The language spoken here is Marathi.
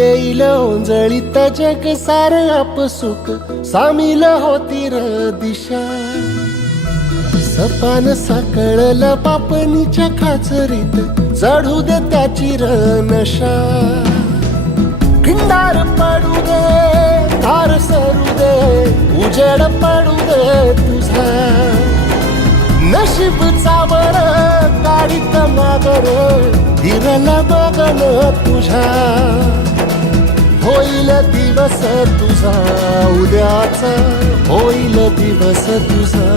येईल ओंजळीत जग सार आपसुक सामील होती र दिशा सपान साकळलं पापणीच्या खाचरीत चढू दे त्याची र नशा खिंडार पडू दे धार सरू दे उजेड पडू दे तुझा नशीब चावर गाडीत मागर हिरला बघन तुझ्या होईल दिवस तुझा उद्याचा होईल दिवस तुझा